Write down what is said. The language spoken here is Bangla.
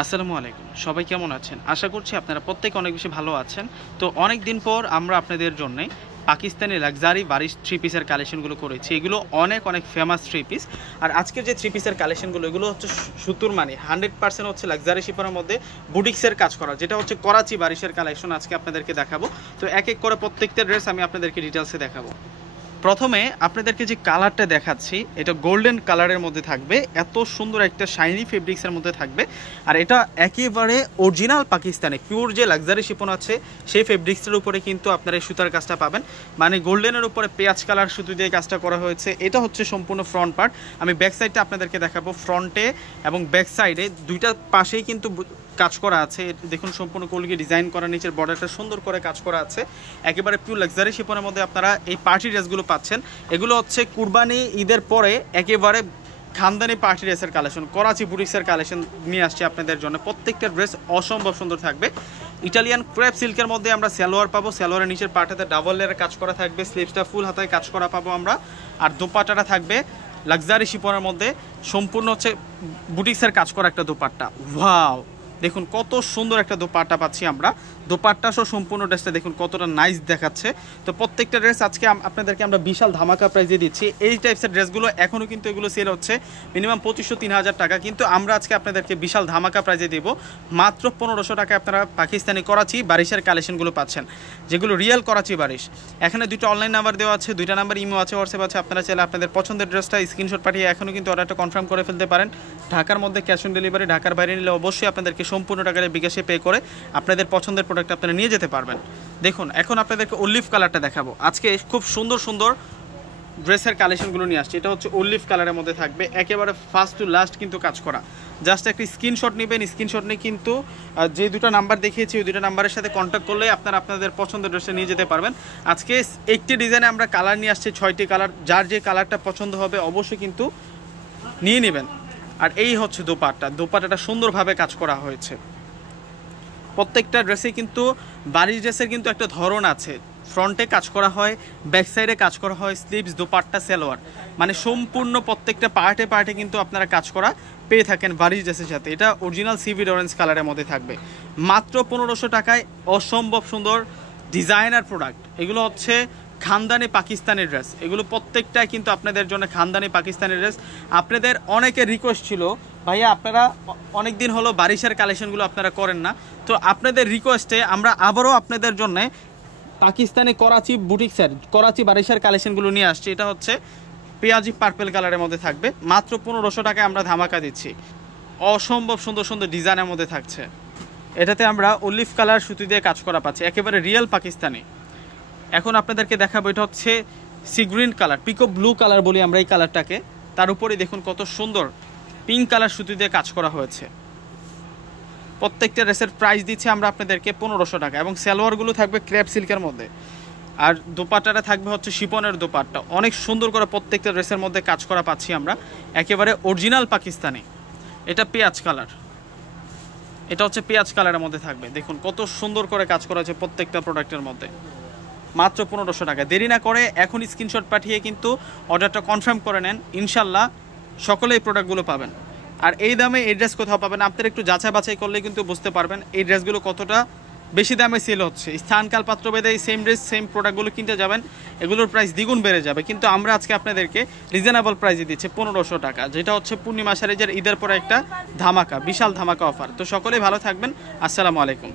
আসসালামু আলাইকুম, সবাই কেমন আছেন? আশা করছি আপনারা প্রত্যেকে অনেক বেশি ভালো আছেন। তো অনেক দিন পর আমরা আপনাদের জন্য পাকিস্তানি লাক্সারি বারিশ থ্রি পিসের কালেকশনগুলো করেছি। এগুলো অনেক অনেক ফেমাস থ্রি পিস। আর আজকের যে থ্রি পিসের কালেকশনগুলো এগুলো হচ্ছে সুতুর মানে 100% হচ্ছে লাক্সারি শিপনের মধ্যে বুটিক্সের কাজ করা, যেটা হচ্ছে করাচি বারিশের কালেকশন আজকে আপনাদেরকে দেখাবো। তো এক এক করে প্রত্যেকটা ড্রেস আমি আপনাদেরকে ডিটেলসে দেখাবো। প্রথমে আপনাদেরকে যে কালারটা দেখাচ্ছি এটা গোল্ডেন কালারের মধ্যে থাকবে, এত সুন্দর একটা শাইনি ফেব্রিক্সের মধ্যে থাকবে। আর এটা একেবারে অরিজিনাল পাকিস্তানি পিওর যে লাক্সারি শিপন আছে সেই ফেব্রিক্সের উপরে কিন্তু আপনারা এই সুতার কাজটা পাবেন। মানে গোল্ডেনের উপরে পেঁয়াজ কালার সুতো দিয়ে কাজটা করা হয়েছে। এটা হচ্ছে সম্পূর্ণ ফ্রন্ট পার্ট। আমি ব্যাক সাইডটা আপনাদেরকে দেখাবো। ফ্রন্টে এবং ব্যাক সাইডে দুইটা পাশেই কিন্তু কাজ করা আছে। দেখুন সম্পূর্ণ কলগি ডিজাইন করা, নিচের বর্ডারটা সুন্দর করে কাজ করা আছে। একেবারে পিওর লাক্সারি শিপনের মধ্যে আপনারা এই পার্টি ড্রেসগুলো পাচ্ছেন। এগুলো হচ্ছে কুরবানি ঈদের পরে একেবারে খানদানি পার্টি ড্রেসের কালেকশন, করাচি বুটিক্সের কালেকশন নিয়ে আসছে আপনাদের জন্য। প্রত্যেকটা ড্রেস অসম্ভব সুন্দর থাকবে। ইটালিয়ান ক্রেপ সিল্কের মধ্যে আমরা সালোয়ার পাবো। সালোয়ারের নিচের পার্টটাতে ডাবল লেয়ারের কাজ করা থাকবে। স্লিভসটা ফুল হাতায় কাজ করা পাবো আমরা। আর দোপাট্টাটা থাকবে লাক্সারি শিপনের মধ্যে, সম্পূর্ণ হচ্ছে বুটিক্সের কাজ করা একটা দোপাট্টা। ওয়াও, দেখুন কত সুন্দর একটা দোপাট্টা পাচ্ছি আমরা। দোপাট্টা সহ সম্পূর্ণ ড্রেসটা দেখুন কতটা নাইস দেখাচ্ছে। তো প্রত্যেকটা ড্রেস আজকে আপনাদেরকে আমরা বিশাল ধামাকা প্রাইজে দিচ্ছি। এই টাইপসের ড্রেসগুলো এখনও কিন্তু এগুলো সেল হচ্ছে মিনিমাম 2500-3000 টাকা, কিন্তু আমরা আজকে আপনাদেরকে বিশাল ধামাকা প্রাইজে দেবো মাত্র 1500 টাকায়। আপনারা পাকিস্তানি করাচি বারিশের কালেকশনগুলো পাচ্ছেন, যেগুলো রিয়েল করাচি বারিশ। এখানে দুটো অনলাইন নাম্বার দেওয়া আছে, দুইটা নাম্বার ইমো আছে, হোয়াটসঅ্যাপ আছে। আপনারা চাইলে আপনাদের পছন্দের ড্রেসটা স্ক্রিনশট পাঠিয়ে এখনও কিন্তু অর্ডারটা কনফার্ম করে ফেলতে পারেন। ঢাকার মধ্যে ক্যাশ অন ডেলিভারি, ঢাকার বাইরে নিলে অবশ্যই আপনাদেরকে সম্পূর্ণ টাকার বিকাশে পে করে আপনাদের পছন্দের প্রোডাক্ট আপনারা নিয়ে যেতে পারবেন। দেখুন এখন আপনাদেরকে অলিভ কালারটা দেখাবো। আজকে খুব সুন্দর সুন্দর ড্রেসের কালেকশনগুলো নিয়ে আসছে। এটা হচ্ছে অলিভ কালারের মধ্যে থাকবে, একেবারে ফার্স্ট টু লাস্ট কিন্তু কাজ করা। জাস্ট একটা স্ক্রিনশট নেবেন, স্ক্রিনশট নিয়ে কিন্তু যে দুটো নাম্বার দেখিয়েছি ওই দুটো নাম্বারের সাথে কন্ট্যাক্ট করলে আপনারা আপনাদের পছন্দের ড্রেসটা নিয়ে যেতে পারবেন। আজকে একটি ডিজাইনে আমরা কালার নিয়ে আসছি 6টি কালার। যার যে কালারটা পছন্দ হবে অবশ্যই কিন্তু নিয়ে নেবেন। আর এই হচ্ছে দোপাট্টাটা সুন্দরভাবে কাজ করা হয়েছে। প্রত্যেকটা ড্রেসে কিন্তু বারিশ ড্রেসের কিন্তু একটা ধরন আছে। ফ্রন্টে কাজ করা হয়, ব্যাক সাইডে কাজ করা হয়, স্লিভস, দোপাট্টা, সালোয়ার, মানে সম্পূর্ণ প্রত্যেকটা পার্টে পার্টে কিন্তু আপনারা কাজ করা পেয়ে থাকেন বারিশ ড্রেসের সাথে। এটা অরিজিনাল সিভিড অরেঞ্জ কালারের মধ্যে থাকবে মাত্র 1500 টাকায়। অসম্ভব সুন্দর ডিজাইনার প্রোডাক্ট। এগুলো হচ্ছে খানদানি পাকিস্তানি ড্রেস। এগুলো প্রত্যেকটাই কিন্তু আপনাদের জন্য খানদানি পাকিস্তানি ড্রেস। আপনাদের অনেকের রিকোয়েস্ট ছিল ভাইয়া আপনারা অনেক দিন হলো বারিশের কালেকশনগুলো আপনারা করেন না, তো আপনাদের রিকোয়েস্টে আমরা আবারও আপনাদের জন্য পাকিস্তানি করাচি বুটিক্সের করাচি বারিশের কালেকশনগুলো নিয়ে আসছি। এটা হচ্ছে পেঁয়াজি পার্পেল কালারের মধ্যে থাকবে মাত্র 1500 টাকায় আমরা ধামাকা দিচ্ছি। অসম্ভব সুন্দর সুন্দর ডিজাইনের মধ্যে থাকছে। এটাতে আমরা অলিভ কালার সুতি দিয়ে কাজ করা পাচ্ছি, একেবারে রিয়েল পাকিস্তানি। এখন আপনাদেরকে দেখাবো এটা হচ্ছে সি গ্রিন কালার, পিকো ব্লু কালার বলি আমরা এই কালারটাকে। তার উপরে দেখুন কত সুন্দর পিঙ্ক কালার সুতি দিয়ে কাজ করা হয়েছে। প্রত্যেকটা ড্রেসের প্রাইস দিচ্ছি আমরা আপনাদেরকে 1500 টাকা, এবং সালোয়ারগুলো থাকবে ক্রেপ সিল্কের মধ্যে। আর দোপাট্টাটা থাকবে হচ্ছে শিপনের দোপাট্টা। অনেক সুন্দর করে প্রত্যেকটা ড্রেসের মধ্যে কাজ করা পাচ্ছি আমরা, একেবারে অরিজিনাল পাকিস্তানি। এটা পেঁয়াজ কালার, এটা হচ্ছে পেঁয়াজ কালারের মধ্যে থাকবে। দেখুন কত সুন্দর করে কাজ করা আছে প্রত্যেকটা প্রোডাক্টের মধ্যে মাত্র 1500 টাকা। দেরি না করে এখন স্ক্রিনশট পাঠিয়ে কিন্তু অর্ডারটা কনফার্ম করে নেন, ইনশাল্লাহ সকলে এই প্রোডাক্টগুলো পাবেন। আর এই দামে এই ড্রেস কোথাও পাবেন, আপনারা একটু যাচাই বাছাই করলে কিন্তু বুঝতে পারবেন এই ড্রেসগুলো কতটা বেশি দামে সেল হচ্ছে। স্থানকাল পাত্র ভেদে এই সেম ড্রেস সেম প্রোডাক্টগুলো কিনতে যাবেন, এগুলোর প্রাইস দ্বিগুণ বেড়ে যাবে। কিন্তু আমরা আজকে আপনাদেরকে রিজনেবল প্রাইসে দিচ্ছি 1500 টাকা, যেটা হচ্ছে পূর্ণিমা শাড়িজের ঈদের পরে একটা ধামাকা, বিশাল ধামাকা অফার। তো সকলেই ভালো থাকবেন। আসসালামু আলাইকুম।